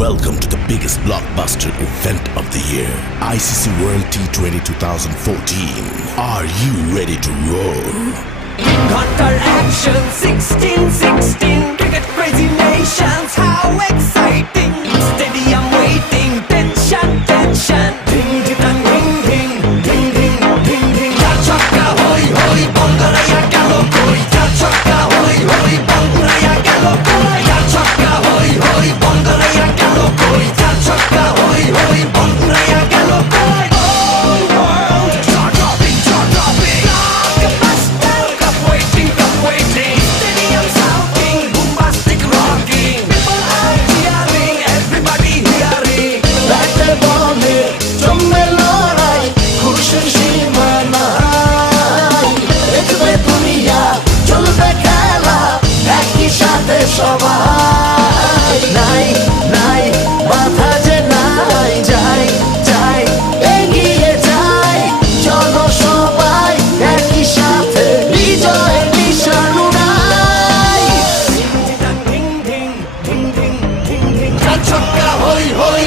Welcome to the biggest blockbuster event of the year, ICC World T20 2014. Are you ready to roar? Counter action 16-16, cricket crazy nations, how exciting! Stadium waiting, tension, tension. Ding ding ding ding ding ding ding ding. Chaka hoy hoy, Bangalaya galo koi. Chaka hoy hoy, Bangalaya galo koi. Chaka hoy hoy, Bangalaya galo koi. Chaka hoy hoy, Bangalaya galo koi. All world, jaw dropping, blockbuster, cup waiting. Stadium shouting, bombastic rocking. People are cheering, everybody hearing. ব্যাটে বলে জমে লড়াই, খুশির সীমা নাই। দেখবে দুনিয়া, চলবে খেলা, একই সাথে সবাই। নাই নাই বাধা যে নাই, যাই যাই এগিয়ে যাই। চলো সবাই একই সাথে, বিজয়ের নিশান উড়াই। Ding ding ding ding ding ding ding. ছক্কা হই হই